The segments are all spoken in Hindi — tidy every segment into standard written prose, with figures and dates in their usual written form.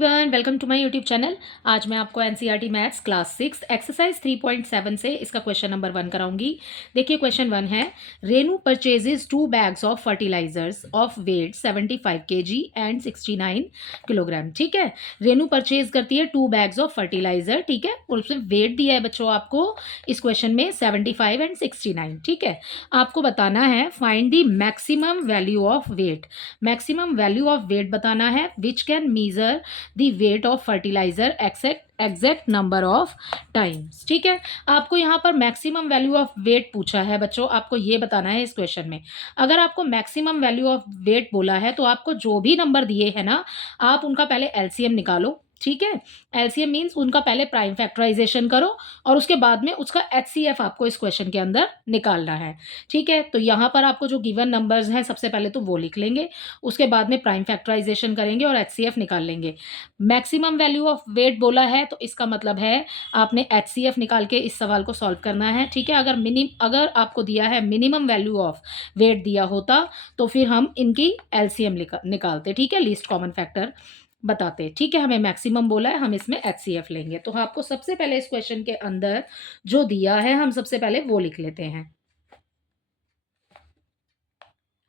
Everyone, welcome to my YouTube channel. आज मैं आपको एनसीईआरटी मैथ्स क्लास 6 एक्सरसाइज 3.7 से इसका क्वेश्चन नंबर 1 कराऊंगी। देखिए क्वेश्चन 1 है, Renu purchases 2 bags of fertilisers of weight 75 KG and 69 kilogram. ठीक है, रेनू परचेज करती है 2 बैग्स ऑफ फर्टिलाइजर। ठीक है, और उसमें वेट दिया है बच्चों आपको इस क्वेश्चन में 75 एंड 69। ठीक है, आपको बताना है find the maximum value of weight. Maximum value of weight बताना है which can measure the weight of fertiliser exact number of times. ठीक है, आपको यहाँ पर मैक्सिमम वैल्यू ऑफ वेट पूछा है बच्चों, आपको ये बताना है इस क्वेश्चन में। अगर आपको मैक्सिमम वैल्यू ऑफ वेट बोला है तो आपको जो भी नंबर दिए हैं ना, आप उनका पहले एलसीएम निकालो। ठीक है, एलसीएम मीन्स उनका पहले प्राइम फैक्टराइजेशन करो और उसके बाद में उसका एचसीएफ आपको इस क्वेश्चन के अंदर निकालना है। ठीक है, तो यहाँ पर आपको जो गिवन नंबर्स हैं सबसे पहले तो वो लिख लेंगे, उसके बाद में प्राइम फैक्टराइजेशन करेंगे और एचसीएफ निकाल लेंगे। मैक्सिमम वैल्यू ऑफ वेट बोला है तो इसका मतलब है आपने एचसीएफ निकाल के इस सवाल को सॉल्व करना है। ठीक है, अगर आपको दिया है मिनिमम वैल्यू ऑफ वेट दिया होता तो फिर हम इनकी एलसीएम निकालते। ठीक है, लीस्ट कॉमन फैक्टर बताते। ठीक है, हमें मैक्सिमम बोला है, हम इसमें एचसीएफ लेंगे। तो आपको सबसे पहले इस क्वेश्चन के अंदर जो दिया है हम सबसे पहले वो लिख लेते हैं।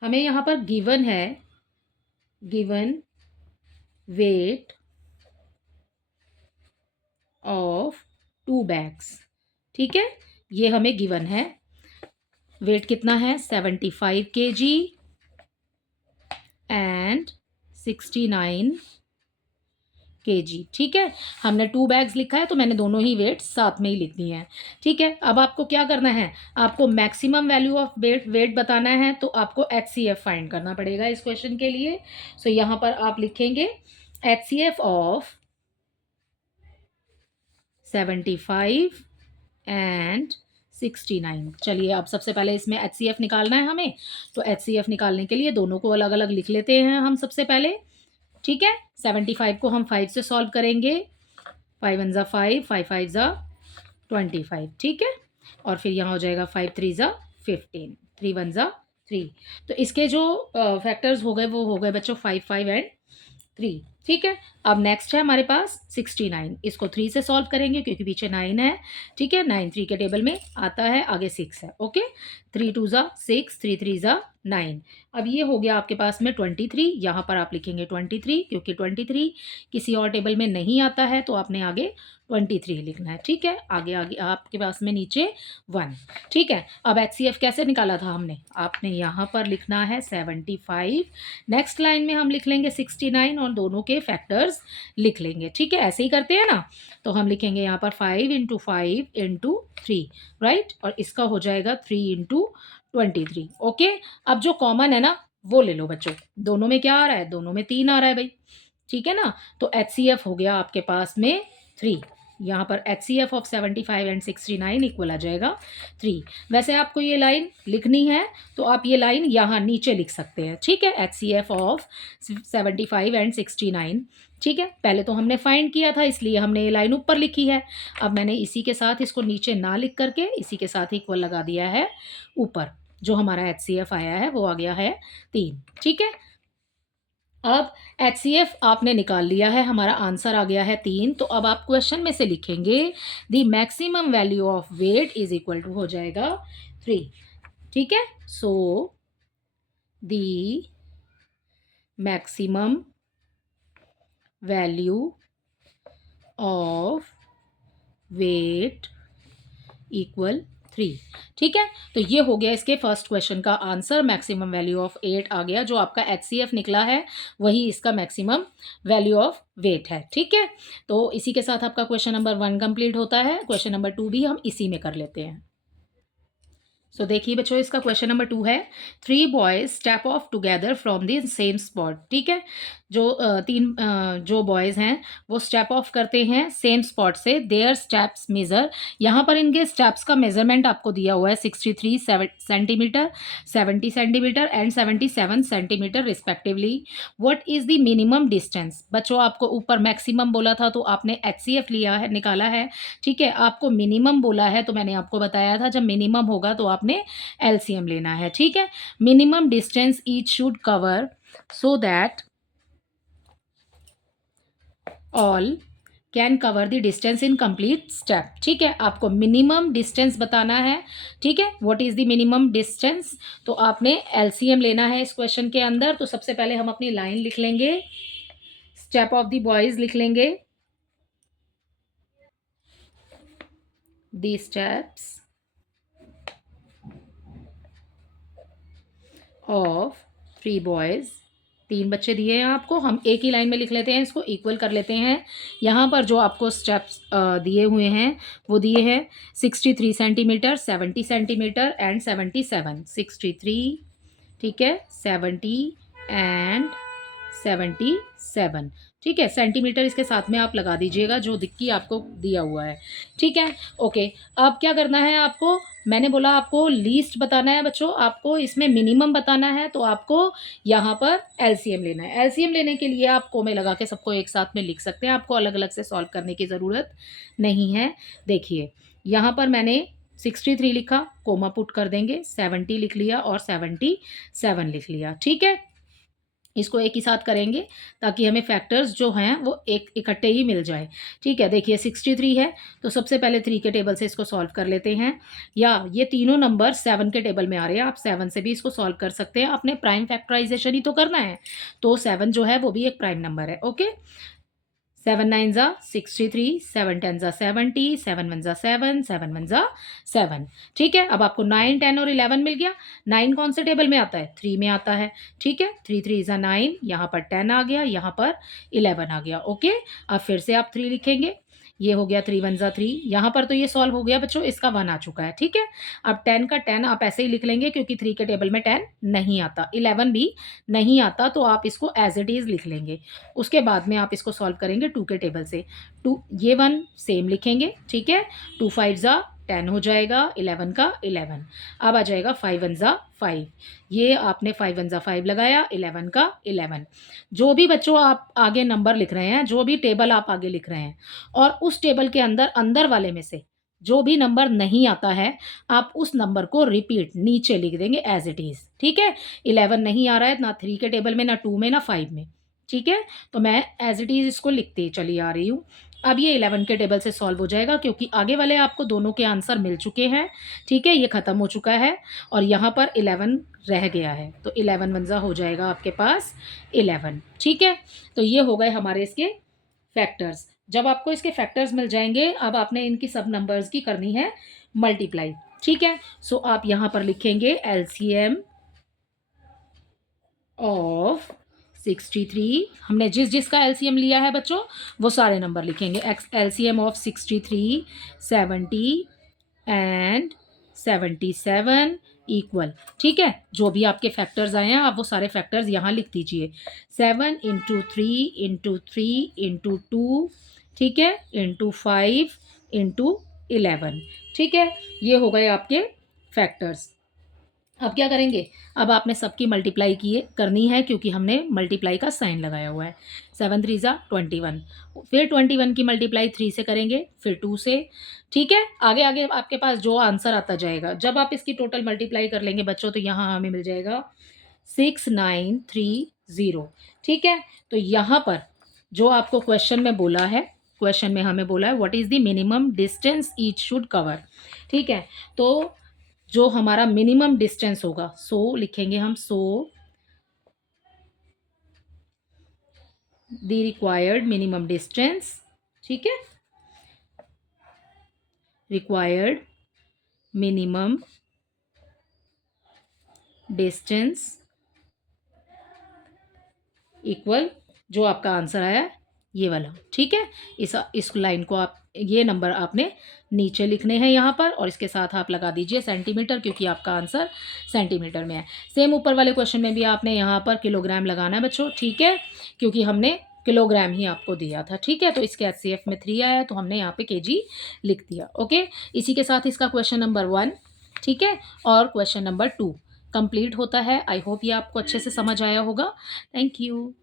हमें यहाँ पर गिवन है, गिवन वेट ऑफ 2 बैग्स। ठीक है, ये हमें गिवन है। वेट कितना है 75 केजी एंड 69 केजी। ठीक है, हमने 2 बैग्स लिखा है तो मैंने दोनों ही वेट साथ में ही लिख दिए हैं। ठीक है, अब आपको क्या करना है, आपको मैक्सिमम वैल्यू ऑफ वेट बताना है तो आपको एचसीएफ फाइंड करना पड़ेगा इस क्वेश्चन के लिए। सो यहाँ पर आप लिखेंगे एचसीएफ ऑफ 75 एंड 69। चलिए, अब सबसे पहले इसमें एचसीएफ निकालना है हमें, तो एचसीएफ निकालने के लिए दोनों को अलग अलग लिख लेते हैं हम सबसे पहले। ठीक है, 75 को हम 5 से सॉल्व करेंगे, 5 वन ज़ा 5, 5 5 ज़ा 25। ठीक है, और फिर यहाँ हो जाएगा 5 3 ज़ा 15, 3 वन ज़ा 3। तो इसके जो फैक्टर्स हो गए वो हो गए बच्चों 5 5 एंड 3। ठीक है, अब नेक्स्ट है हमारे पास 69। इसको 3 से सॉल्व करेंगे क्योंकि पीछे 9 है। ठीक है, 9 3 के टेबल में आता है, आगे 6 है। ओके, 3 2 ज़ा 6, 3 3 ज़ा 9। अब ये हो गया आपके पास में 23। यहाँ पर आप लिखेंगे 23 क्योंकि 23 किसी और टेबल में नहीं आता है तो आपने आगे 23 लिखना है। ठीक है, आगे आगे आपके पास में नीचे 1। ठीक है, अब एचसीएफ कैसे निकाला था हमने, आपने यहाँ पर लिखना है 75, नेक्स्ट लाइन में हम लिख लेंगे 69 और दोनों के फैक्टर्स लिख लेंगे। ठीक है, ऐसे ही करते हैं ना, तो हम लिखेंगे यहाँ पर 5 इंटू 5 इंटू 3, राइट, और इसका हो जाएगा 3 इंटू 23। ओके, अब जो कॉमन है ना वो ले लो बच्चों, दोनों में क्या आ रहा है, दोनों में 3 आ रहा है भाई। ठीक है ना, तो एचसीएफ हो गया आपके पास में 3। यहाँ पर एचसीएफ ऑफ 75 एंड 69 इक्वल आ जाएगा 3। वैसे आपको ये लाइन लिखनी है तो आप ये लाइन यहाँ नीचे लिख सकते हैं। ठीक है, एचसीएफ ऑफ 75 एंड 69। ठीक है, पहले तो हमने फाइंड किया था इसलिए हमने ये लाइन ऊपर लिखी है। अब मैंने इसी के साथ इसको नीचे ना लिख करके इसी के साथ इक्वल लगा दिया है ऊपर। जो हमारा एचसीएफ आया है वो आ गया है 3। ठीक है, अब एचसीएफ आपने निकाल लिया है, हमारा आंसर आ गया है 3। तो अब आप क्वेश्चन में से लिखेंगे the maximum value of weight is equal to हो जाएगा 3। ठीक है, so the maximum value of weight equal 3। ठीक है, तो ये हो गया इसके फर्स्ट क्वेश्चन का आंसर। मैक्सिमम वैल्यू ऑफ 8 आ गया, जो आपका एचसीएफ निकला है वही इसका मैक्सिमम वैल्यू ऑफ वेट है। ठीक है, तो इसी के साथ आपका क्वेश्चन नंबर 1 कंप्लीट होता है। क्वेश्चन नंबर 2 भी हम इसी में कर लेते हैं। सो देखिए बच्चों, इसका क्वेश्चन नंबर 2 है, 3 boys step of together from the same spot. ठीक है, जो जो बॉयज़ हैं वो स्टेप ऑफ करते हैं सेम स्पॉट से। देयर स्टेप्स मेज़र, यहाँ पर इनके स्टेप्स का मेजरमेंट आपको दिया हुआ है 63 centimetre, 70 centimetre and 77 centimetre respectively. What is the minimum distance. बच्चों, आपको ऊपर मैक्सिमम बोला था तो आपने एचसीएफ लिया है, निकाला है। ठीक है, आपको मिनिमम बोला है तो मैंने आपको बताया था जब मिनिमम होगा तो आपने एलसीएम लेना है। ठीक है, minimum distance each should cover so that all can cover the distance in complete step. ठीक है, आपको मिनिमम डिस्टेंस बताना है। ठीक है, what is the minimum distance? तो आपने एलसीएम लेना है इस क्वेश्चन के अंदर। तो सबसे पहले हम अपनी लाइन लिख लेंगे, स्टेप ऑफ द बॉयज लिख लेंगे, द स्टेप्स ऑफ 3 बॉयज। 3 बच्चे दिए हैं आपको, हम एक ही लाइन में लिख लेते हैं, इसको इक्वल कर लेते हैं। यहाँ पर जो आपको स्टेप्स दिए हुए हैं वो दिए हैं 63 सेंटीमीटर, 70 सेंटीमीटर एंड 77। 63, ठीक है, 70 एंड 77। ठीक है, सेंटीमीटर इसके साथ में आप लगा दीजिएगा जो दिक्की आपको दिया हुआ है। ठीक है, ओके। अब क्या करना है आपको? मैंने बोला आपको लीस्ट बताना है बच्चों, आपको इसमें मिनिमम बताना है, तो आपको यहाँ पर एलसीएम लेना है। एलसीएम लेने के लिए आप कोमे लगा के सबको एक साथ में लिख सकते हैं, आपको अलग अलग से सॉल्व करने की ज़रूरत नहीं है। देखिए, यहाँ पर मैंने 63 लिखा, कोमा पुट कर देंगे, 70 लिख लिया और 77 लिख लिया। ठीक है, इसको एक ही साथ करेंगे ताकि हमें फैक्टर्स जो हैं वो एक इकट्ठे ही मिल जाए। ठीक है, देखिए 63 है तो सबसे पहले 3 के टेबल से इसको सॉल्व कर लेते हैं, या ये तीनों नंबर 7 के टेबल में आ रहे हैं, आप 7 से भी इसको सॉल्व कर सकते हैं। अपने प्राइम फैक्टराइजेशन ही तो करना है, तो 7 जो है वो भी एक प्राइम नंबर है। ओके, 7 9 ज़ा 63, 7 10 ज़ा 70, 7 1 ज़ा 7, 7 1 ज़ा 7। ठीक है, अब आपको 9 10 और 11 मिल गया। 9 कौन से टेबल में आता है? 3 में आता है। ठीक है, 3 3 ज़ा 9, यहाँ पर 10 आ गया, यहाँ पर 11 आ गया। ओके, अब फिर से आप 3 लिखेंगे, ये हो गया 3 1 ज़ा 3, यहाँ पर तो ये सॉल्व हो गया बच्चों, इसका 1 आ चुका है। ठीक है, अब 10 का 10 आप ऐसे ही लिख लेंगे क्योंकि 3 के टेबल में 10 नहीं आता, 11 भी नहीं आता, तो आप इसको एज इट इज़ लिख लेंगे। उसके बाद में आप इसको सॉल्व करेंगे 2 के टेबल से। 2, ये 1 सेम लिखेंगे। ठीक है, 2 5 ज़ा 10 हो जाएगा, 11 का 11। अब आ जाएगा 5 1 ज़ा 5, ये आपने 5 1 ज़ा 5 लगाया, 11 का 11। जो भी बच्चों आप आगे नंबर लिख रहे हैं, जो भी टेबल आप आगे लिख रहे हैं, और उस टेबल के अंदर अंदर वाले में से जो भी नंबर नहीं आता है, आप उस नंबर को रिपीट नीचे लिख देंगे एज इट इज़। ठीक है, 11 नहीं आ रहा है ना 3 के टेबल में, ना 2 में, ना 5 में। ठीक है, तो मैं एज इट इज़ इसको लिखते चली आ रही हूँ। अब ये 11 के टेबल से सॉल्व हो जाएगा क्योंकि आगे वाले आपको दोनों के आंसर मिल चुके हैं। ठीक है, ये ख़त्म हो चुका है और यहाँ पर 11 रह गया है, तो 11 1 ज़ा हो जाएगा आपके पास 11। ठीक है, तो ये हो गए हमारे इसके फैक्टर्स। जब आपको इसके फैक्टर्स मिल जाएंगे, अब आपने इनकी सब नंबर्स की करनी है मल्टीप्लाई। ठीक है, सो आप यहाँ पर लिखेंगे एलसीएम ऑफ 63। हमने जिस जिसका एलसीएम लिया है बच्चों वो सारे नंबर लिखेंगे। LCM of 63, 70 and 77 equal. ठीक है, जो भी आपके फैक्टर्स आए हैं आप वो सारे फैक्टर्स यहाँ लिख दीजिए। 7 इंटू 3 इंटू 3 इंटू 2, ठीक है, इंटू 5 इंटू 11। ठीक है, ये हो गए आपके फैक्टर्स। अब क्या करेंगे? अब आपने सबकी मल्टीप्लाई किए करनी है क्योंकि हमने मल्टीप्लाई का साइन लगाया हुआ है। 7 3 ज़ा 21, फिर 21 की मल्टीप्लाई 3 से करेंगे, फिर 2 से। ठीक है, आगे आगे आपके पास जो आंसर आता जाएगा, जब आप इसकी टोटल मल्टीप्लाई कर लेंगे बच्चों तो यहाँ हमें मिल जाएगा 6930। ठीक है, तो यहाँ पर जो आपको क्वेश्चन में बोला है, क्वेश्चन में हमें बोला है what is the minimum distance each should cover. ठीक है, तो जो हमारा मिनिमम डिस्टेंस होगा, सो लिखेंगे हम, so the required minimum distance. ठीक है, रिक्वायर्ड मिनिमम डिस्टेंस इक्वल जो आपका आंसर आया ये वाला। ठीक है, इस लाइन को आप, ये नंबर आपने नीचे लिखने हैं यहाँ पर, और इसके साथ आप लगा दीजिए सेंटीमीटर क्योंकि आपका आंसर सेंटीमीटर में है। सेम ऊपर वाले क्वेश्चन में भी आपने यहाँ पर किलोग्राम लगाना है बच्चों। ठीक है, क्योंकि हमने किलोग्राम ही आपको दिया था। ठीक है, तो इसके एचसीएफ में 3 आया तो हमने यहाँ पे केजी लिख दिया। ओके, इसी के साथ इसका क्वेश्चन नंबर 1, ठीक है, और क्वेश्चन नंबर 2 कंप्लीट होता है। आई होप ये आपको अच्छे से समझ आया होगा। Thank you.